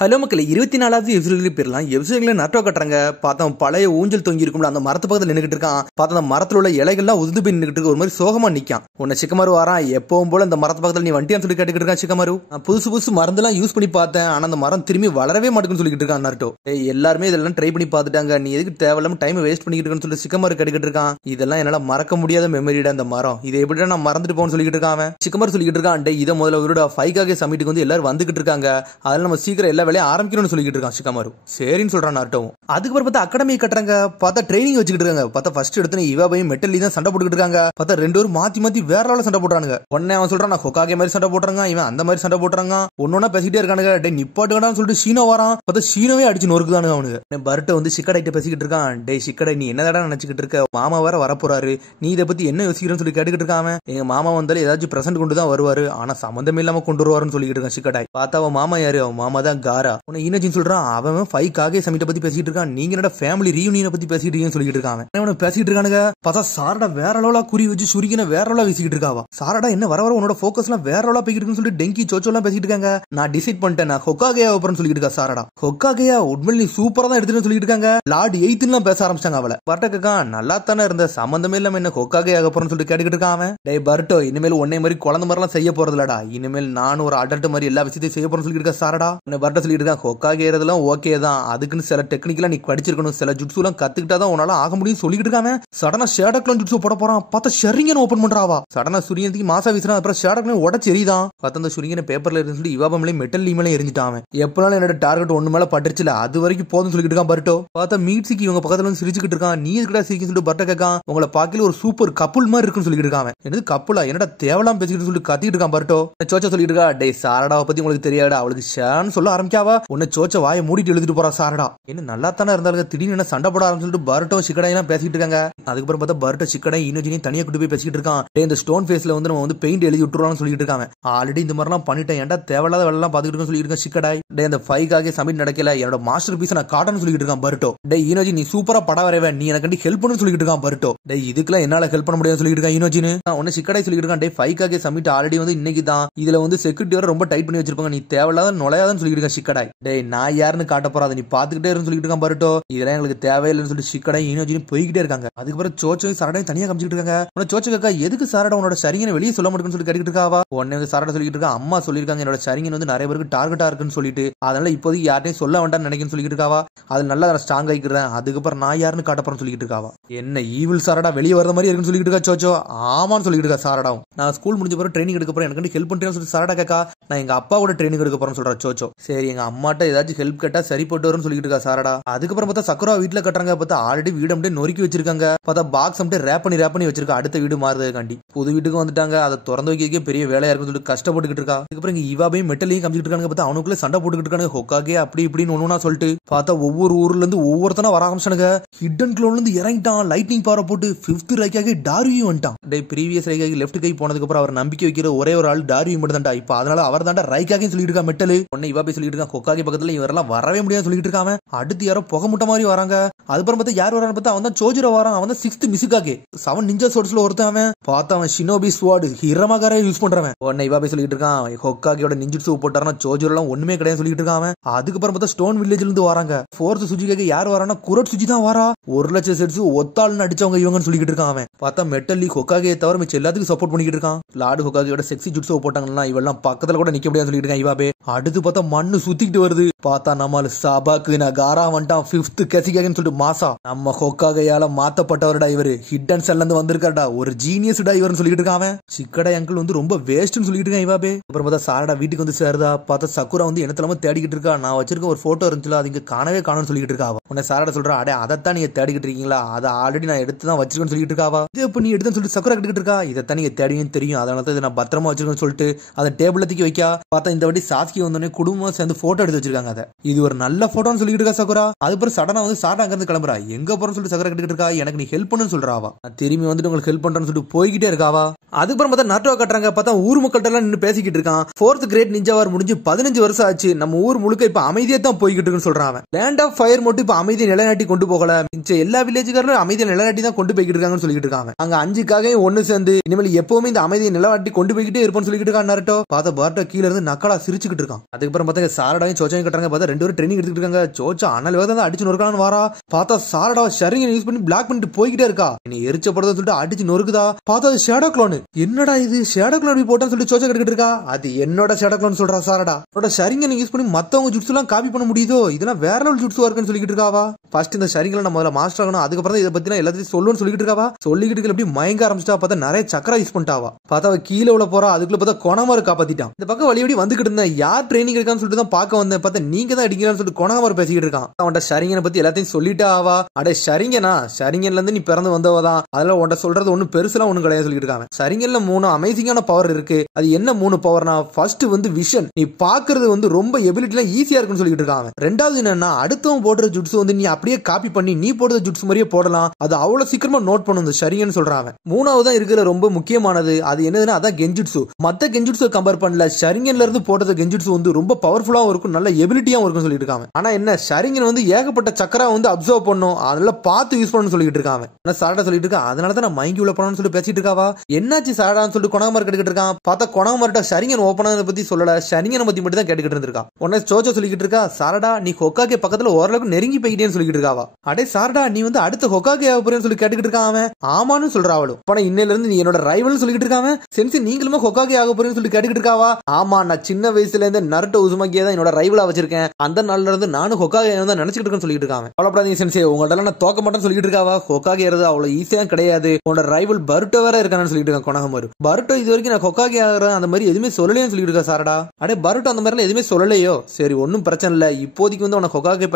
Hello மக்களே 24வது எபிசோட்ல போயிடலாம். எபிசோட்ல நட்டோ கட்டுறாங்க. பார்த்தோம் பழைய ஊஞ்சல் தொங்கி இருக்கும்ல, அந்த மரத்து பக்கத்தில் நின்றுட்டு இருக்கான். பார்த்தா அந்த மரத்துல உள்ள இலைகள்லாம் உதிர்ந்து போய் நின்றுட்டு இருக்கு. ஒரு மாதிரி சோகமா நிக்கான். உன்னை சிக்கமாரு வரான். எப்பவும் போல இந்த மரத்து பக்கத்தில் நீ வண்டியான்னு சொல்லி கேட்டுக்கிட்டு இருக்கான் சிக்கமாரு. புதுசு மருந்தெல்லாம் யூஸ் பண்ணி பார்த்தேன், ஆனா அந்த மரம் திரும்பி வளரவே மாட்டேங்குன்னு சொல்லிட்டு இருக்கான் நட்டோ. எல்லாருமே இதெல்லாம் ட்ரை பண்ணி பார்த்துட்டாங்க, நீ எதுக்கு தேவையில்லாம டைம் வேஸ்ட் பண்ணிக்கிட்டு இருக்கன்னு சொல்லி சிக்கமாரு கேட்டுக்கிட்டு இருக்கான். இதெல்லாம் என்னால மறக்க முடியாத மெமரிடா இந்த மரம், இதை எப்படி நான் மறந்துட்டு போன்னு சொல்லிட்டு இருக்கான். சிக்கமாரு சொல்லிட்டு இருக்கான், டே இதை முதல்ல இவரோட 5K சமிட்டுக்கு வந்து எல்லாரும் வந்துகிட்டு இருக்காங்க, அதனால நம்ம சீக்கிரம் எல்லா வேலையும் ஆரம்பிக்கணும்னு சொல்லி சிக்கமாரு. சரின்னு சொல்றான் நட்டோ. அதுக்கப்புறம் பார்த்தா அகாடமி கட்டுறாங்க. பார்த்தா ட்ரைனிங் வச்சுக்கிட்டு இருக்காங்க. பார்த்தா ஃபர்ஸ்ட் எடுத்து இவாபையும் மெட்டல்லி தான் சண்டை போட்டுக்கிட்டு இருக்காங்க. பார்த்தா ரெண்டு பேரும் மாத்தி வேற லெவல்ல சண்டை போடுறாங்க. உடனே அவன் சொல்றான், நான் ஹொக்காகே மாதிரி சண்டை போடுறாங்க, இவன் அந்த மாதிரி சண்டை போடுறாங்க. ஒன்னொன்னா பேசிக்கிட்டே இருக்கானுங்க. டே நிப்பாட்டுக்கடான்னு சொல்லிட்டு ஷீனோ வரான். பார்த்தா ஷீனோவே அடிச்சு நொறுக்குதானுங்க அவனுக்கு. பர்ட்ட வந்து சிக்கடைட்ட பேசிக்கிட்டு இருக்கான். டே சிக்கடை, நீ என்னடா நினைச்சுக்கிட்டு இருக்க, மாமா வேற வரப்போறாரு, நீ இதை பத்தி என்ன யோசிக்கிறேன்னு சொல்லி கேட்டுக்கிட்டு இருக்கான். எங்க மாமா வந்தாலும் ஏதாச்சும் பிரசன்ட் கொண்டு தான் வருவாரு, ஆனா சம்பந்தமே இல்லாம கொண்டு வருவாருன்னு சொல்லிட்டு இருக்கான் சிக்கடை. பார்த்தா அவன் மாமா யாரு, அவன் மாமா தான் காரா. உன்னை ஈனஜின்னு சொல்றான். அவன் 5K சமிட்ட பத்தி பேசிட்டு இருக்கான். நீங்க என்னடா ஃபேமிலி ரீயூனியனை பத்தி பேசிட்டு இருக்கீங்கன்னு சொல்லிட்டு இருக்காங்க. அவன பேசிட்டு இருக்கானுங்க. பார்த்தா சாரடா வேற லெவலா குறி வச்சு சுரிக்கின வேற லெவலா வீசிக்கிட்டு இருக்காவா. சாரடா என்ன வர உன்னோட ஃபோக்கஸ் எல்லாம் வேற லெவலா போய்கிட்டு இருக்குன்னு சொல்லிட்டு டெங்கி சோச்சோ எல்லாம் பேசிட்டு இருக்காங்க. நான் டிசைட் பண்ணிட்டேன், நான் ஹொக்காகே ஆகறேன்னு சொல்லிட்டு இருக்கா சாரடா. ஹொக்காகேயா உண்மையில நீ சூப்பரா தான் எடுத்துன்னு சொல்லிட்டு இருக்காங்க. லார்ட் 8 எல்லாம் பேச ஆரம்பிச்சாங்க. அவளை பர்ட்டக்கா நல்லா தானே இருந்த, சம்பந்தமே இல்லாம என்ன ஹொக்காகே ஆக போறேன்னு சொல்லிட்டு கேட்டுக்கிட்டு இருக்கான். டேய் பர்ட்டோ, இனிமேல் உன்னை மாதிரி குழந்தை மாதிரி எல்லாம் செய்ய போறது இல்லடா, இனிமேல் நானும் ஒரு அடல்ட் மாதிரி எல்லா விஷயத்தையும் செய்ய போறேன்னு சொல்லிட்டு இருக்கா சாரடா. பர்ட்ட சொல்லிட்டு இருக்கான், ஹொக்காகே ஏறதெல்லாம் ஓகே தான், அதுக்குன்னு சில டெக்னிக்கலா நீ படிச்சிருக்கணும், சில ஜுட்ஸு எல்லாம் கத்துக்கிட்டாதான் உன்னால ஆக முடியும் சொல்லிட்டு இருக்காம. சடனா ஷேடக்லான் ஜுட்ஸு போட போறான். பார்த்தா ஷரிங்கன் ஓபன் பண்றாவா. சடனா சுரியனுக்கு மாசா வீசுறான். அப்புறம் ஷேடக்லான் உடச்சு எரியுதான். பார்த்தா அந்த சுரியனை பேப்பர்ல இருந்து சொல்லி இவாபம்ல மெட்டல் மேல எரிஞ்சிட்டான். எப்பனாலும் என்னோட டார்கெட் ஒண்ணு மேல பட்டுச்சுல, அது வரைக்கும் போதும் சொல்லிட்டு இருக்கான் பர்ட்டோ. பார்த்தா மீட்ஸிக்கு இவங்க பக்கத்துல வந்து சிரிச்சுக்கிட்டு இருக்கான். நீ எதுக்குடா சிரிக்கன்னு சொல்லிட்டு பர்ட்ட கேட்கான். உங்களை பாக்கல ஒரு சூப்பர் கப்புள் மாதிரி இருக்குன்னு சொல்லிட்டு இருக்கான். என்னது கப்புலா, என்னடா தேவலாம் பேசிக்கிட்டு சொல்லி கத்திட்டு இருக்கான் பர்ட்டோ. சோச்சா சொல்லிட்டு இருக்கா, டே சாரடாவை பத்தி உங்களுக்கு தெரியாடா, அவளுக்கு ஷேன்னு சொல்ல ஆரம்பிக்காவா. உன்னை சோச்ச வாயை மூடிட்டு எழுதிட்டு போறா சாரடா. என்ன நல்லா தானே இருந்தாலும் திடீர்னு சண்டை போட ஆரம்பிச்சுட்டு பர்ட்டோ சிக்கடையெல்லாம் பேசிட்டு இருக்காங்க. அதுக்கப்புறம் பார்த்தா பர்ட்டோ சிக்கடை இனோஜினையும் தனியா கூட்டி போய் பேசிட்டு இருக்கான். இந்த ஸ்டோன் ஃபேஸ்ல வந்து நம்ம வந்து பெயிண்ட் எழுதி விட்டுருவான்னு சொல்லிட்டு இருக்காங்க. ஆல்ரெடி இந்த மாதிரிலாம் பண்ணிட்டேன், ஏன்டா தேவையில்லாத வேலை எல்லாம் பாத்துக்கிட்டு சொல்லிட்டு இருக்கேன் சிக்கடை. டே இந்த 5K சமிட் நடக்கல, என்னோட மாஸ்டர் பீஸ் நான் காட்டன்னு சொல்லிட்டு இருக்கான் பர்ட்டோ. டே இனோஜி, நீ சூப்பரா படம் வரைவேன், நீ எனக்கு ஹெல்ப் பண்ணு சொல்லிட்டு இருக்கான் பர்ட்டோ. டே இதுக்கெல்லாம் என்னால ஹெல்ப் பண்ண முடியாது சொல்லிட்டு இருக்கான் இனோஜின்னு. உன்ன சிக்கடை சொல்லிட்டு இருக்கான். டே 5K சமிட் ஆல்ரெடி வந்து இன்னைக்கு தான், இதுல வந்து செக்யூரிட்டி வர ரொம்ப டைட் பண்ணி வச்சிருப்பாங்க, நீ தேவையில்லாத நுழையாதன்னு சொல்லிட்டு இருக்கான் சிக்கடை. டே நான் யாருன்னு காட்ட போறாத, நீ பாத்துக்கிட்டே இருந்து சொல்லிட்டு இருக்கான் பர்ட்டோ. இதெல்லாம் எங்களுக்கு தேவையில்லைன்னு சொல்லிட்டு சிக்கடை இனோஜினு போய்கிட்டே இருக்காங்க. அதுக்கப்புறம் சோச்சையும் சாரடையும் தனியா காமிச்சிட்டு இருக்காங்க. உன சோச்ச காக்கா, எதுக்கு சாரடா உன்னோட சரிங்கன்னு வெளியே சொல்ல மாட்டேன்னு சொல்லி கேட்டுக்கிட்டு இருக்காவா. உடனே வந்து சாரடா சொல்லிட்டு இருக்கா, அம்மா சொல்லிருக்காங்க என்னோட சரிங்கன் வந்து நிறைய பேருக்கு டார்கெட்டா இருக்குன்னு சொல்லிட்டு, அதனால இப்போதைக்கு யார்ட்டையும் சொல்ல வேண்டாம்னு நினைக்கிறேன்னு சொல்லிட்டு இருக்காவா. அது நல்லா ஸ்ட்ராங் ஆகிக்கிறேன், அதுக்கப்புறம் நான் யாருன்னு காட்ட போறேன்னு சொல்லிட்டு இருக்காவா. என்ன ஈவில் சாரடா வெளியே வர மாதிரி இருக்குன்னு சொல்லிட்டு இருக்கா சோச்சோ. ஆமான்னு சொல்லிட்டு இருக்கா சாரடாவும். நான் ஸ்கூல் முடிஞ்ச பிறகு ட்ரைனிங் எடுக்க போறேன், எனக்கு ஹெல்ப் பண்றேன்னு சொல்லிட்டு சாரடா கேக்கா. நான் எங்க அப்பா கூட ட்ரைனிங் எடுக்க போறேன்னு சொல்றா சோச்சோ. சரி எங்க அம்மாட்ட ஏதாச்சும் ஹெல்ப் கேட்டா சரி போட்டு வரும்னு சொல்லிட்டு இருக்கா சாரடா. அதுக்கப்புறம் பார்த்தா சக்குரா வீட்டுல கட்டுறாங்க. பார்த்தா ஆல்ரெடி வீடு அப்படியே நொறுக்கி வச்சிருக்காங்க. பார்த்தா பாக்ஸ் அப்படியே ரேப் பண்ணி வச்சிருக்கா, அடுத்த வீடு மாறுறதுக்காண்டி. புது வீட்டுக்கு வந்துட்டாங்க, அதை திறந்து வைக்கிறதுக்கே பெரிய வேலையா இருக்குன்னு சொல்லிட்டு கஷ்டப்பட்டுக்கிட்டு இருக்கா. அதுக்கப்புறம் இங்க இவாபையும் மெட்டலையும் காமிச்சிட்டு இருக்காங்க. பார்த்தா அவனுக்குள்ள சண்டை போட்டுக்கிட்டு இருக்காங்க. ஹொக்காகே அப்படி இப்படின்னு ஒண்ணுனா சொல்லிட்டு பார்த்தா ஒவ்வொரு ஊர்ல இருந்து ஒவ்வொருத்தனா வர ஆரம்பிச்சானுங்க. ஹிடன் க்ளோன்ல இருந்து இறங்கிட்டான், லைட்னிங் பவர் போட்டு 5th ரேக்காக டார்வியும் வந்துட்டான். டே ப்ரீவியஸ் ரேக்காக லெஃப்ட் கை போனதுக்கு அப்புறம் அவர் நம்பிக்கை வைக்கிற ஒரே ஒரு ஆள் டார்வியும் மட்டும் தான்டா. இப்போ அதனால அவர் தான்டா ரைக்காக சொல்லிட்டு இருக்கா மெட்டல். உடனே இவாபை சொல்லிட்டு இருக்கான், ஹொக்காகே பக்கத்துல இவரெல்லாம் வரவே முடியாது சொல்லிட்டு இருக்காங்க. அடுத்து யாரோ புகை முட்டை மாதிரி வராங்க. அதுக்கப்புறம் பார்த்தா யார் வரான்னு பார்த்தா அவன் தான் சோஜிரோ வரான். அவன் தான் 6th மிசுகாகே 7 நிஞ்சா சோர்ஸ்ல ஒருத்தன். அவன் பார்த்தா அவன் ஷினோபி ஸ்வாட் ஹிரமகாரே யூஸ் பண்றவன். உடனே இவாபை சொல்லிட்டு இருக்கான், ஹொக்காகேயோட நிஞ்சுட்சு போட்டாருன்னா சோஜிரோ எல்லாம் ஒண்ணுமே கிடையாது சொல்லிட்டு இருக்கான். அதுக்கப்புறம் பார்த்தா ஸ்டோன் வில்லேஜ்ல இருந்து வராங்க. 4th சுஜிகாக யார் வரான்னா குரோட் சுஜி தான் வரா. 1 லட்சம் செட்ஸ் ஒத்தாள்னு அடிச்சவங்க இவங்கன்னு சொல்லிட்டு இருக்கான். அவன் பார்த்தா மெட்டல் லீக் ஹொக்காகே தவிர மிச்ச எல்லாத்துக்கும் சப்போர்ட் பண்ணிட்டு இருக்கான். லார்டு ஹொக்காகேயோட செக்ஸி ஜுட்ஸோ போட்டாங்கன்னா இவெல்லாம் பக்கத்துல கூட நிக்க முடியாது சொல்லிட்டு இருக்கான் இவாபே. அடுத்து பார்த்தா மண்ணு சுத்திக்கிட்டு வருது. பார்த்தா நம்மள சபாக்கு நகாரா வந்துட்டான் 5th கெசிகாகன்னு சொல்லிட்டு மாசா. நம்ம ஹொக்காகேயால மாத்தப்பட்டவர்டா இவரு, ஹிடன் செல்ல இருந்து வந்திருக்காருடா, ஒரு ஜீனியஸ்டா இவர்னு சொல்லிட்டு இருக்கான். சிக்கடை அங்கிள் வந்து ரொம்ப வேஸ்ட்னு சொல்லிட்டு இருக்கான் இவாபே. அப்புறம் பார்த்தா சாரடா வீட்டுக்கு வந்து சேருதா. பார்த்தா சக்குரா வந்து என்னத்தலாம தேடிக்கிட்டு இருக்கா. நான் வச்சிருக்க ஒரு போட்டோ இருந்துச்சுல, அது இங்க காணவே காணும்னு சொல்லிட்டு இருக்கா. உடனே சாரடா சொல்றா, அடே அதைத்தான் நீங்க தேடிக்கிட்டு இருக்கீங்களா, அதை ஆல்ரெடி நான் எடுத்து தான் வச்சிருக்கேன்னு சொல்லிட்டு இருக்காவா. இது இப்ப நீ எடுத்துன்னு சொல்லிட்டு சக்குரா கிட்ட இருக்கா. இதைத்தான் நீங்க தேடிங்கன்னு தெரியும், அதனால தான் நான் பத்திரமா வச்சிருக்கேன்னு சொல்லிட்டு அதை டேபிள்ல தூக்கி வைக்கா. பார்த்தா இந்த வாட்டி சாஸ்கி வந்தோடனே குடும்பம் சேர்ந்து போட்டோ எடுத்து வச்சிருக்காங்க. அதை இது ஒரு நல்ல போட்டோன்னு சொல்லிட்டு இருக்கா சக்குரா. அதுக்கப்புறம் சடனா வந்து சாரடா அங்க இருந்து கிளம்புறா. எங்க போறன்னு சொல்லிட்டு சக்குரா கிட்ட இருக்கா. எனக்கு நீ ஹெல்ப் பண்ணுன்னு சொல்றாவா. நான் திரும்பி வந்துட்டு உங்களுக்கு ஹெல்ப் பண்றேன்னு சொல்லிட்டு போய்கிட்டே இருக்காவா. அதுக்கப்புறம் பார்த்தா நாட்டோ கட்டுறாங்க. பார்த்தா ஊர் மக்கள்கிட்ட எல்லாம் நின்று பேசிக்கிட்டு இருக்கான். 4th கிரேட் நிஞ்சா வார் முடிஞ்சு 15 வருஷம் ஆச்சு, நம்ம ஊர் முழுக்க இப்ப அமைதியா தான் போய்கிட்டு இருக்குன்னு சொல்றான். லேண்ட் ஆஃப் ஃபயர் மட்டும் இப்ப அமைதியை நிலைநாட்டி கொண்டு போகல, எல்லா வில்லேஜ்காரங்களும் அமைதியை நிலைநாட்டி தான் கொண்டு போய்கிட்டு இருக்காங்கன்னு சொல்லிட்டு இருக்காங்க. அங்க 5க்காக ஒண்ணு சேர்ந்து இனிமேல் எப்பவுமே இந்த அமைதியை நிலைநாட்டி கொண்டு போய்கிட்டே இருப்போம்னு சொல்லிட்டு இருக்கான் நாட்டோ. பார்த்தா பார்ட்டோ கீழ இருந்து நக்கலா சிரிச்சுக்கிட்டு சொல்லிட்டு இருக்கான். அதுக்கப்புறம் பார்த்தா சாரடாயும் சோச்சாயும் கட்டுறாங்க. பார்த்தா ரெண்டு பேரும் ட்ரைனிங் எடுத்துட்டு இருக்காங்க. சோச்சா அனல் வேகத்தை அடிச்சு நொறுக்கான்னு வாரா. பார்த்தா சாரடா ஷரிங்கன் யூஸ் பண்ணி பிளாக் பண்ணிட்டு போய்கிட்டே இருக்கா. நீ எரிச்சப்படுறதுன்னு சொல்லிட்டு அடிச்சு நொறுக்குதா. பார்த்தா ஷேடோ க்ளோன். என்னடா இது ஷேடோ க்ளோன் போட்டான்னு சொல்லிட்டு சோச்சா கட்டிட்டு இருக்கா. அது என்னோட ஷேடோ க்ளோன் சொல்றா சாரடா. ஷரிங்கன் யூஸ் பண்ணி மத்தவங்க ஜுட்ஸ் எல்லாம் காப்பி பண்ண முடியுதோ, இதெல்லாம் வேற லெவல் ஜுட்ஸ் இருக்குன்னு சொல்லிட்டு இருக்காவா. ஃபர்ஸ்ட் இந்த ஷரிங்கன் நம்ம முதல்ல மாஸ்டர் ஆகணும், அதுக்கப்புறம் இதை பத்தி எல்லாத்தையும் சொல்லுன்னு சொல்லிட்டு இருக்காவா. சொல்லிக்கிட்டு எப்படி மயங்க ஆரம்பிச்சிட்டா. பார்த்தா நிறைய சக்கரா யூஸ் பண்ணிட்டாவா. பார்த்தா கீழே உள்ள போறா. அதுக்குள்ள பார்த்தா கொணமாரு காப்பாத்திட்டான். இந்த பக்கம் வழி வந்துகிட்டு இருந்தேன். யார் ட்ரைனிங் இருக்கான்னு சொல்லிட்டு தான் பார்க்க வந்தேன். பார்த்தா நீங்க தான் அடிக்கிறான்னு சொல்லிட்டு கொணமாரு பேசிக்கிட்டு இருக்கான். அவன்கிட்ட ஷரிங்கனை பத்தி எல்லாத்தையும் சொல்லிட்டா ஆவா. அடே ஷரிங்கனா, ஷரிங்கன்ல இருந்து நீ பிறந்து வந்தவதான், அதெல்லாம் உன்ட சொல்றது ஒன்னும் பெருசுலாம் ஒண்ணும் கிடையாது சொல்லிட்டு இருக்காங்க. ஷரிங்கன்ல 3 அமேசிங்கான பவர் இருக்கு. அது என்ன 3 பவர்னா, ஃபர்ஸ்ட் விஷன், நீ பாக்குறது ரொம்ப எபிலிட்டிலாம் ஈஸியா இருக்குன்னு சொல்லிட்டு இருக்காங்க. ரெண்டாவது என்னன்னா, அடுத்தவன் போடுற ஜுட்ஸ் நீ அப்படியே காப்பி பண்ணி நீ போடுற ஜுட்ஸ் மாதிரியே போடலாம், அது அவ்வளவு சீக்கிரமா நோட் பண்ணும் ஷரியன் சொல்றாங்க. மூணாவது தான் இருக்கிற ரொம்ப முக்கியமானது, அது என்னதுன்னா அதான் கெஞ்சுட்சு. மத்த கெஞ்சுட்சு கம்பேர் பண்ணல ஷரிங்கன்ல இருந்து போடுற கெஞ்சுட்சு ரொம்ப பவர்ஃபுல்லாவும் இருக்கும், நல்ல எபிலிட்டியாவும் இருக்கும் சொல்லிட்டு இருக்காங்க. ஆனா என்ன, ஷரிங்கன் ஏகப்பட்ட சக்கரா அப்சர்வ் பண்ணும், அதனால பார்த்து யூஸ் பண்ணணும்னு சொல்லிட்டு இருக்காங்க. சாரடா சொல்லிட்டு இருக்கா, அதனால தான் நான் மயங்கி உள்ள போனோம்னு சொல்லி பேசிட்டு இருக்காவா. என்னாச்சு சாரடான்னு சொல்லிட்டு கொணாமர் கேட்டுக்கிட்டு இருக்கான். பார்த்தா கொணாமர்ட்ட ஷரிங்கன் ஓபன் ஆனதை பத்தி சொல்லல, ஷரிங்கனை பத்தி மட்டும் தான் கேட்டுக்கிட்டு இருந்திருக்கா. உடனே சோச்சோ சொல்லிக்கிட்டு இருக்கா, சாரடா நீ ஹொக்காகே பக்கத்துல ஓரளவுக்கு நெருங்கி போயிட்டேன்னு சொல்லிட்டு இருக்காவா. அடே சாரடா நீ அடுத்த ஹொக்காகே ஆக போறேன்னு சொல்லி கேட்டுக்கிட்டு இருக்கான். அவன் ஆமான்னு சொல்றா. அவளும் ஆனா இன்னையில இருந்து நீ என்னோட ரைவல்னு சொல்லிட்டு இருக்காங்க. சென்சி நீங்களுமே ஹொக்காகே ஆக போறேன்னு சொல்லி கேட்டுக்கிட்டு இருக்காவா. ஆமா, நான் சின்ன வயசுல இருந்து நருட்டோ உசுமாகியே தான் என்னோட ரைவலா வச்சிருக்கேன், அந்த நாள்ல இருந்து நானும் ஹொக்காகே தான் நினைச்சிட்டு இருக்கேன்னு சொல்லிட்டு இருக்காங்க. அவ்வளவுப்படாதீங்க சென்சி, உங்கள்ட்ட நான் தோக்க மாட்டேன்னு சொல்லிட்டு இருக்காவா. ஹொக்காகே ஏறது அவ்வளவு ஈஸியா கிடையாது, உன்னோட ரைவல் பருட்டோ வேற இருக்கான்னு சொல்லிட்டு இருக்காங்க கொணாமரு. பருட்டோ இது வரைக்கும் நான் ஹொக்காகே ஆகிறேன் அந்த மாதிரி எதுவுமே சொல்லலைன்னு சொல்லிட்டு இருக்கா சாரடா. அடே பருட்டோ அந்த மாதிரி எதுவுமே சொல்லலையோ, சரி ஒன்னும் பிரச்சனை இல்ல, இப்போதைக்கு உனக்கு ஹொக்காகே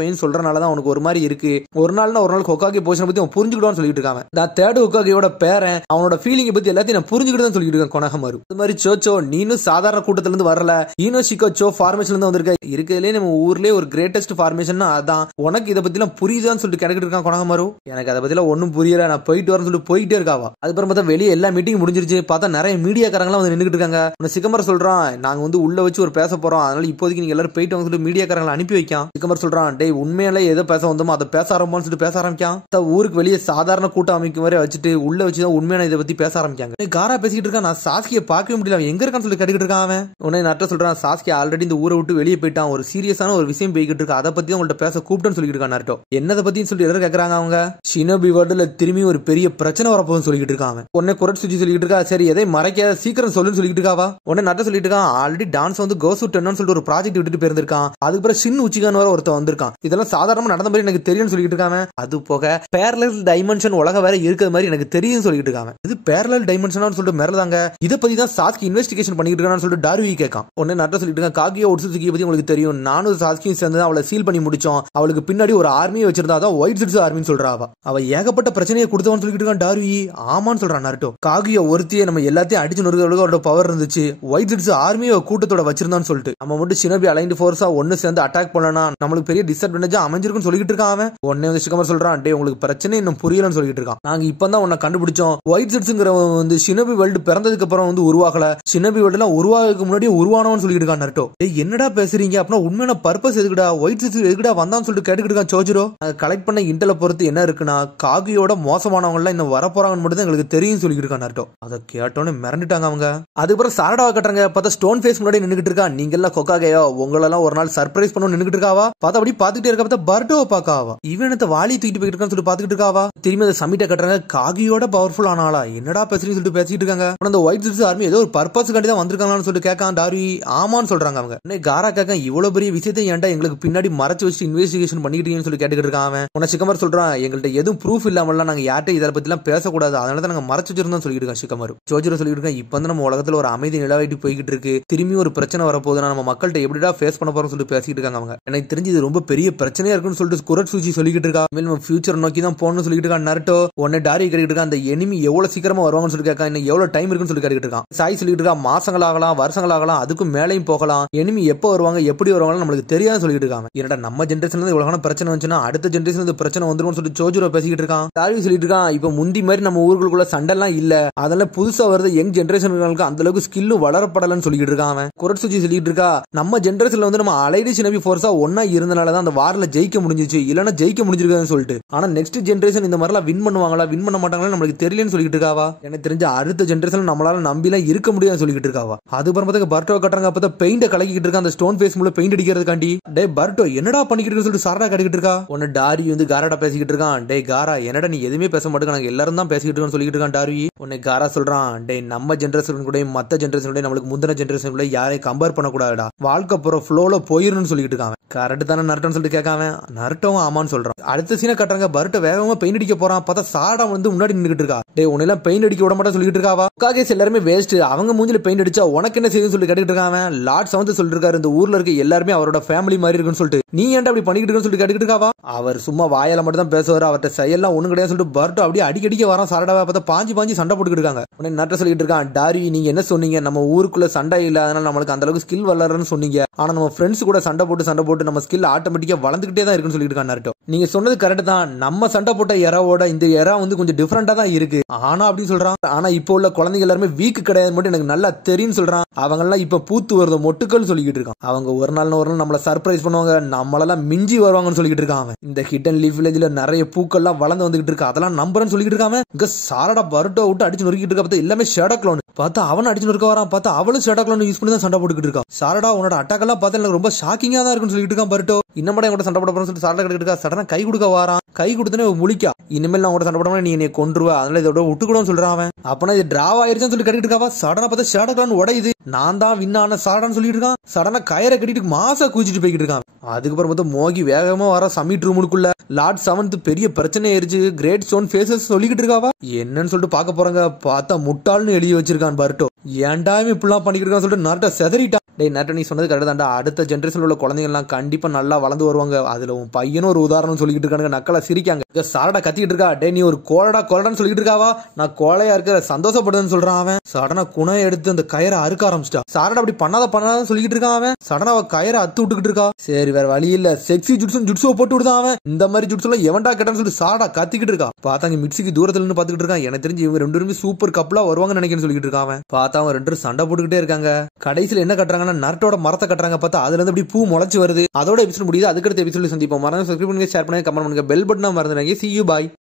பையன் சொல்றனாலதான் உனக்கு ஒரு மாதிரி இருக்கு, ஒரு நாள்னா ஒரு நாள் ஹொக்காகே பொசிஷனை பத்தி அவன் புரிஞ்சுக்கிட்டான்னு சொல்லிட்டு இருக்காங்க. நான் தேர்ட் ஹொக்காகேயோட பேரன், அவனோட ஃபீலிங்கை பத்தி எல்லாத்தையும் நான் புரிஞ்சுக்கிட்டு சொல்லிட்டு இருக்கேன் கொணாமரு. அது மாதிரி சோச்சோ நீனும் சாதாரண கூட்டத்துல இருந்து வரல, ஈனோ ஷிகோச்சோ ஃபார்மேஷன்ல இருந்து வந்திருக்க, இருக்கிறதுலே நம்ம ஊர்லயே ஒரு கிரேட்டஸ்ட் ஃபார்மேஷன் அதான், உனக்கு இதை பத்தி எல்லாம் புரியுதான்னு சொல்லிட்டு கேட்டுக்கிட்டு இருக்கான் கொணாமரு. எனக்கு அதை பத்தி எல்லாம் ஒன்னும் புரியல, நான் போயிட்டு வரேன்னு சொல்லிட்டு போயிட்டே இருக்காவா. அதுக்கப்புறம் பார்த்தா வெளியே எல்லா மீட்டிங் முடிஞ்சிருச்சு. பார்த்தா நிறைய மீடியாக்காரங்களாம் நின்றுட்டு இருக்காங்க. சிக்கம்பர் சொல்றான், நாங்க உள்ள வச்சு ஒரு பேச போறோம், அதனால இப்போதைக்கு நீங்க எல்லாரும் போயிட்டு வந்து மீடியாக்காரங்களை அனுப்பி வைக்கான். சிக்கம்பர் சொல்றான், டேய் உண்மையிலே எதை பேச வந்தோமோ அதை பேச ஆரம்பிப்பான்னு சொல்லிட்டு பேச ஆரம்பிக்கான். ஊருக்கு வெளியே சாதாரண கூட்டம் அமைக்கும் வரை வச்சுட்டு உள்ள வச்சுதான் உண்மையான இதை பத்தி பேச ஆரம்பிக்காங்க. காரா பேசிட்டு இருக்கான், நான் சாஸ்கியை பார்க்கவே முடியல, அவன் எங்க இருக்கான்னு சொல்லி கேட்டுக்கிட்டு இருக்கான். அவன் உடனே நட்ட சொல்றான், சாஸ்கி ஆல்ரெடி இந்த ஊரை விட்டு வெளியே போயிட்டான், ஒரு சீரியஸான ஒரு விஷயம் போய்கிட்டு இருக்கு, அதை பத்தி தான் உங்கள்ட்ட பேச கூப்பிட்டேன்னு சொல்லிட்டு இருக்கான் நட்டோ. என்னதை பத்தின்னு சொல்லி எல்லாரும் கேட்கறாங்க. அவங்க ஷினோபி வேர்ல்டுல திரும்பி ஒரு பெரிய பிரச்சனை வரப்போகுதுன்னு சொல்லிட்டு இருக்காங்க. உடனே குரட் சுஜி சொல்லிட்டு இருக்கா, சரி எதை மறைக்காத சீக்கிரம் சொல்லுன்னு சொல்லிட்டு இருக்காவா. உடனே நட்ட சொல்லிட்டு இருக்கான், ஆல்ரெடி டான்ஸ் கோசு டென்னு சொல்லிட்டு ஒரு ப்ராஜெக்ட் விட்டுட்டு போயிருந்திருக்கான், அதுக்கப்புறம் ஷின் உச்சிகான் வர ஒருத்தன் வந்திருக்கான், இதெல்லாம் சாதாரணமா நடந்த மாதிரி எனக்கு தெரியும்னு சொல்லிட்டு இருக்காங்க. அது போக பேரலல் டைமென்ஷன் உலக வேற இருக்கிற மாதிரி எனக்கு தெரியும் சொல்லிட்டு இருக்காங்க. இது பேரலல் டைமென்ஷன் சொல்லிட்டு மிரளதாங்க, இதை பத்தி தான் சாஸ்கி இன்வெஸ்டிகேஷன் பண்ணிட்டு இருக்கான்னு சொல்லிட்டு டார்வி கேட்கான். உடனே நட்ட சொல்லிட்டு இருக்கான், காகியோ ஒட்சுசுகியை பத்தி உங்களுக்கு தெரியும், நானும் சாஸ்கியும் சேர்ந்து அவளை சீல் பண்ணி முடிச்சோம், அவளுக்கு பின்னாடி ஒரு ஆர்மியை வச்சிருந்தா தான் ஒயிட் சிட்ஸ் ஆர்மின்னு சொல்றாவா. அவ ஏகப்பட்ட பிரச்சனையை கொடுத்தவன்னு சொல்லிட்டு இருக்கான் டார்வி. ஆமான்னு சொல்றான் நருட்டோ. காகியோ ஒருத்தியே நம்ம எல்லாத்தையும் அடிச்சு நொறுக்கிறதுக்கு அவரோட பவர் இருந்துச்சு, ஒயிட் சிட்ஸ் ஆர்மியை கூட்டத்தோட வச்சிருந்தான்னு சொல்லிட்டு நம்ம மட்டும் ஷினோபி அலைன்ட் ஃபோர்ஸா ஒன்னு சேர்ந்து அட்டாக் பண்ணனா நம்மளுக்கு பெரிய டிஸ்அட்வான்டேஜா அமைஞ்சிருக்குன்னு சொல்லிட்டு இருக்கான். அவன் உடனே சிக்கமர் சொல்றான், டே உங்களுக்கு பிரச்சனை இன்னும் புரியலன்னு சொல்லிட்டு இருக்கான். நாங்க இப்பதான் உன்னை கண்டுபிடிச்சோம், ஒயிட் சிட்ஸ்ங்கிறவன் ஷினோபி வேர்ல்டு பிறந்ததுக்கு அப்புறம் உருவாகல, ஷினோபி வேர்ல்டு எல்லாம் உருவாக முன்னாடியே உருவானவன்னு சொல்லிட்டு இருக்கான் நருட்டோ. என்னடா பேசுறீங்க, அப்படின்னா உண்மையான பர்பஸ் எதுக்குடா, ஒயிட் சிட்ஸ் எதுக்குடா வந்தான்னு சொல்லிட்டு கேட்டுக்கிட்டு இருக்கான் சோஜிரோ. கலெக்ட் பண்ண இன்டெல பொறுத்து என்ன இருக்குன்னா, காகியோட மோசமானவங்க எல்லாம் இன்னும் வரப்போறாங்கன்னு மட்டும் தான் எங்களுக்கு தெரியும் சொல்லிட்டு இருக்கான் நருட்டோ. அதை கேட்டோன்னு மிரண்டுட்டாங்க அவங்க. அதுக்கப்புறம் சாரடாவை கட்டுறாங்க. பார்த்தா ஸ்டோன் ஃபேஸ் முன்னாடி நின்னுகிட்டு இருக்கா, நீங்க எல்லாம் கொக்காகையோ உங்களெல்லாம் ஒரு நாள் சர்ப்ரைஸ் பண்ணணும் நின்னுகிட்டு இருக்காவா. பார்த்தா அப்படி பாத்துக்கிட்டே இருக்க, பார்த்தா பர்டோவை பாக்காவா, இவனத்தை வாலி தூக்கிட்டு போயிட்டு இருக்கான்னு சொல்லிட்டு பாத்துக்கிட்டு இருக்காவா. திரும்பி அதை சமிட்ட கட்டுறாங்க, காகியோட பவர்ஃபுல் ஆனாலா, என்னடா பேசுறீங்கன்னு சொல்லிட்டு பேசிட்டு இருக்காங்க. அந்த ஒயிட் சிட்ஸ் ஆர்மி ஏதோ ஒரு பர்பஸ் காண்டி தான் வந்திருக்காங்கன்னு சொல்லிட்டு கேட்கான் டாரி. ஆமான்னு சொல்றாங்க அவங்க. காரா கேட்க, இவ்வளவு பெரிய விஷயத்தை ஏன்டா எங்களுக்கு பின்னாடி மறைச்சு வச்சு இன்வெஸ்டிகேஷன் பண்ணிக்கிட்டீங்கன்னு சொல்லி கேட்டுக்கிட்டு இருக்கான். அவன் உன சிக்கமர் சொல்றான், எங்கள்கிட்ட எதுவும் ப்ரூஃப் இல்லாமலாம் நாங்க யார்ட்ட இதை பத்தி எல்லாம் பேசக்கூடாது, அதனால தான் நாங்க மறைச்சு வச்சிருந்தோம் சொல்லிட்டு இருக்கான் சிக்கமரு. சோஜிரோ சொல்லிட்டு இருக்கேன், இப்ப வந்து நம்ம உலகத்துல ஒரு அமைதி நிலவாயிட்டு போய்கிட்டு இருக்கு, திரும்பி ஒரு பிரச்சனை வரப்போகுதுன்னா நம்ம மக்கள்கிட்ட எப்படிடா ஃபேஸ் பண்ண போறோம் சொல்லிட்டு பேசிட்டு இருக்காங்க அவங்க. எனக்கு தெரிஞ்சு இது ரொம்ப பெரிய பிரச்சனையா இருக்குன்னு சொல்லிட்டு குரட் சூச்சி சொல்லிக்கிட்டு இருக்கா. நம்ம ஃபியூச்சர் நோக்கி தான் போகணும்னு சொல்லிட்டு இருக்கான் நருட்டோ. உடனே டாரி கேட்டுக்கிட்டு இருக்கான், அந்த எனிமி எவ்வளவு சீக்கிரமா வருவாங்கன்னு சொல்லி கேட்கான், இன்னும் எவ்வளவு டைம் இருக்குன்னு சொல்லி கேட்டுக்கிட்டு இருக்கான். சாய் சொல்லிட்டு இருக்கா, மாசங்கள் ஆகலாம், வருஷங்கள் ஆகலாம், அதுக்கும் மேலையும் போகலாம், எனிமி எப்போ வருவாங்க எப்படி வருவாங்க நம்மளுக்கு தெரியாது சொல்லிட்டு இருக்காங்க. என்னடா நம்ம ஜென்ரேஷன்ல இவ்வளவு பிரச்சனை வந்துச்சுன்னா அடுத்த ஜென்ரேஷன் இந்த பிரச்சனை வந்துரும் சொல்லிட்டு சோஜிரோ பேசிக்கிட்டு இருக்கான். டாரி சொல்லிட்டு இருக்கான், இப்ப முந்தி மாதிரி நம்ம ஊர்களுக்குள்ள சண்டெல்லாம் இல்ல, அதெல்லாம் புதுசா வருது யங் ஜென்ரேஷனுக்கு அந்த அளவுக்கு ஸ்கில்லும் வளரப்படலன்னு சொல்லிட்டு இருக்கான். அவன் குரட் சுஜி சொல்லிட்டு இருக்கா, நம்ம ஜென்ரேஷன்ல வந்து நம்ம அலைடு ஷினோபி ஃபோர்ஸா ஒன்னா இருந்தனாலதான் அந்த வார்ல ஜெயிக்க முடிஞ்சிச்சு, இல்லன்னா ஜெயிக்க முடிஞ்சிருக்காதுன்னு சொல்லிட்டு. ஆனா நெக்ஸ்ட் ஜென்ரேஷன் இந்த மாதிரிலாம் வின் பண்ணுவாங்களா வின் பண்ண மாட்டாங்களா நம்மளுக்கு தெரியலன்னு சொல்லிட்டு இருக்காவா. எனக்கு தெரிஞ்ச அடுத்த ஜென்ரேஷன் நம்மளால நம்பிலாம் இருக்க முடியாதுன்னு சொல்லிட்டு இருக்காவா. அதுக்கப்புறம் பர்டோ கட்டுறாங்க. கட்டுறாங்க அப்பதான் பெயிண்ட கலக்கிட்டு இருக்கா அந்த ஸ்டோன் ஃபேஸ் முள்ள பெயிண்ட் அடிக்கிறதுக்காண்டி. டே பர்ட்டோ என்னடா பண்ணிக்கிட்டு சொல்லிட்டு சாரடா கட்டிக்கிட்டு இருக்கா. உன்ன டாரி வந்து காராடா பேசிக்கிட்டு இருக்கான். டே காரா என்னடா நீ எதுவுமே பேச மாட்டேங்க, நாங்க எல்லாரும் தான் பேசிக்கிட்டு இருக்கோம் சொல்லிட்டு இருக்கான் டாரி. உன்னை காரா சொல்றான், டே நம்ம ஜெனரேஷன் கூட மத்த ஜெனரேஷன் கூட நம்மளுக்கு முந்தின ஜெனரேஷன் கூட யாரையும் கம்பேர் பண்ண கூடாதுடா, வாழ்க்கை போற ஃப்ளோல போயிருன்னு சொல்லிட்டு இருக்காங்க. கரெக்ட் தானே நரட்டோன்னு சொல்லிட்டு கேட்காம நரட்டோவும் ஆமான்னு சொல்றான். அடுத்த சீனை கட்டுறாங்க, பர்ட்டோ வேகமா பெயிண்ட் அடிக்க போறான். பார்த்தா சாரடா வந்து முன்னாடி நின்னுட்டு இருக்கா. டே உன்னெல்லாம் பெயிண்ட் அடிக்க விட மாட்டா சொல்லிட்டு இருக்காவா. காகேஸ் எல்லாருமே வேஸ்ட், அவங்க மூஞ்சில பெயிண்ட் அடிச்சா உனக்கு என்ன செய்யுதுன்னு சொல்லி கேட்டுட்டு இருக்காங்க. லார்ட் செவன்த் சொல்லிட்டு இருக்காரு, இந்த ஊர்ல இருக்க எல்லாருமே அவரோட ஃபேமிலி மாதிரி இருக்குன்னு சொல்லிட்டு நீ ஏன்டா அப்படி பண்ணிக்கிட்டு இருக்குன்னு சொல்லிட்டு கேட்டுட்டு இருக்காவா. அவர் சும்மா வாயால மட்டும் தான் பேசுவாரு, அவர்கிட்ட செயல்லாம் ஒண்ணு கிடையாது சொல்லிட்டு பர்ட்டோ அப்படியே அடிக்கடிக்க வரான். சாரடாவை பார்த்தா பாஞ்சி சண்டை போட்டுக்கிட்டு இருக்காங்க. உடனே நரட்ட சொல்லிட்டு இருக்கான், டாரி நீங்க என்ன சொன்னீங்க, நம்ம ஊருக்குள்ள சண்டை இல்ல அதனால நம்மளுக்கு அந்த அளவுக்கு ஸ்கில் வளரன்னு சொன்னீங்க, ஆனா நம்ம ஃப்ரெண்ட்ஸ் கூட சண்டை போட்டு நம்ம ஸ்கில் ஆட்டோமேட்டிக்கா வளர்ந்துகிட்டே தான் இருக்குன்னு சொல்லிட்டு இருக்கான் நரட்டோ. நீங்க சொன்னது கரெக்ட் தான், நம்ம சண்டை போட்ட எராவோட இந்த எரா வந்து கொஞ்சம் டிஃபரெண்டா தான் இருக்கு ஆனா அப்படின்னு சொல்றான். ஆனா இப்போ உள்ள குழந்தைங்க எல்லாருமே வீக் கிடையாது மட்டும் எனக்கு நல்லா தெரியும் சொல்றான். அவங்க எல்லாம் இப்ப பூத்து வருது மொட்டுக்கள் சொல்லிட்டு இருக்கான். அவங்க ஒரு நாள் நம்மள சர்ப்ரைஸ் பண்ணுவாங்க, நம்மளெல்லாம் மிஞ்சி வருவாங்கன்னு சொல்லிட்டு இருக்காங்க. இந்த ஹிடன் லீஃப் வில்லேஜ்ல நிறைய பூக்கள்லாம் வளர்ந்து வந்துகிட்டு இருக்கு, அதெல்லாம் நம்புறேன்னு சொல்லிட்டு இருக்காம. இங்க சாரடா பர்ட்டோ விட்டு அடிச்சு நொறுக்கிட்டு இருக்க, பார்த்தா எல்லாமே ஷேடோ க்ளோன். பார்த்தா அவன் அடிச்சு நொறுக்க வரான், பார்த்தா அவளும் ஷேடோ க்ளோன் யூஸ் பண்ணி தான் சண்டை போட்டுக்கிட்டு இருக்கா. சாரடா உன்னோட அட்டாக் எல்லாம் பார்த்தா எனக்கு ரொம்ப ஷாக்கிங்கா தான் இருக்குன்னு சொல்லிட்டு இருக்கான் பர்ட்டோ. இன்னமட கூட சண்டை போட போறேன்னு சொல்லிட்டு சாரடா கிட்ட இருக்கா. சடனா கை கொடுக்க வாரான், கை கொடுத்தனே முழிக்கா, இனிமேல் நான் கூட சண்டை போட நீ என்னை கொன்றுவா, அதனால இதோட விட்டுக்கூடான்னு சொல்றான் அவன். அப்பனா இது டிராவ் ஆயிருச்சுன்னு சொல்லி கட்டிட்டு இருக்காவா. சடனா பார்த்தா ஷேடோ க்ளோன் உடையுது, நான் தான் வின் ஆன சாரடான்னு சொல்லிட்டு இருக்கான். சடனா கயிறை கட்டிட்டு மாசா குதிச்சுட்டு போய்கிட்டு இருக்கான். அதுக்கப்புறம் பார்த்தா மோகி வேகமா வர சமிட் ரூமுக்குள்ள. லார்ட் செவன்த் பெரிய பிரச்சனை ஆயிருச்சு, கிரேட் ஸ்டோன் ஃபேஸஸ் சொல்லிக்கிட்டு இருக்காவா. என்னன்னு சொல்லிட்டு பாக்க போறாங்க, பார்த்தா முட்டாள்னு எழுதி வச்சிருக்கான் பர்ட்டோ. ஏன்டாமே இப்படிலாம் பண்ணிக்கிட்டு இருக்கான்னு சொல்லிட்டு நரட்ட செதறிட்டான். டேய் நரட்ட நீ சொன்னது கரெக்ட் தான்டா, அடுத்த ஜெனரேஷன்ல உள்ள குழந்தைங்க எல்லாம் கண்டிப்பா நல்லா வளர்ந்து வருவாங்க, அதுல உன் பையனும் ஒரு உதாரணம் சொல்லிக்கிட்டு இருக்காங்க. நக்கலா சிரிக்காங்க. சாரடா கத்திக்கிட்டு இருக்கா, டே நீ ஒரு கோலடான்னு சொல்லிட்டு இருக்காவா, நான் கோலையா இருக்கிற சந்தோஷப்படுதுன்னு சொல்றான் அவன். சடனா குணம் எடுத்து அந்த கயிறை அறுக்க ஆரம்பிச்சிட்டா. சாரடா அப்படி பண்ணாதான் சொல்லிட்டு இருக்கான் அவன். சடனா அவ கயிறை அத்து விட்டுக்கிட்டு இருக்கா. சரி வேற வழி இல்ல, செக்ஸி ஜுட்ஸுவை போட்டு விடுதான் அவன். இந்த மாதிரி ஜுட்ஸ் எல்லாம் எவன்டா கேட்டான்னு சொல்லிட்டு சாரடா கத்திக்கிட்டு இருக்கா. பார்த்தாங்க மிட்ஸுக்கு தூரத்துல இருந்து பாத்துக்கிட்டு இருக்கான். எனக்கு தெரிஞ்சு இவங்க ரெண்டு பேருமே சூப்பர் கப்பலா வருவாங்கன்னு நினைக்கிறேன்னு சொல்லிட்டு இருக்கான் அவன். பார்த்தா அவன் ரெண்டு சண்டை போட்டுக்கிட்டே இருக்காங்க. கடைசியில என்ன கட்டுறாங்கன்னா நரட்டோட மரத்தை கட்டுறாங்க. பார்த்தா அதுல இருந்து அப்படி பூ முளைச்சு வருது. அதோட எபிசோட் முடியுது. அதுக்கடுத்த எபிசோட சந்திப்போம். மறந்து சப்ஸ்கிரைப் பண்ணுங்க, ஷேர் பண்ணுங்க, கமெண்ட் பண்ணுங்க, பெல் பட்டனை மறந்துடாதீங்க. See you, bye.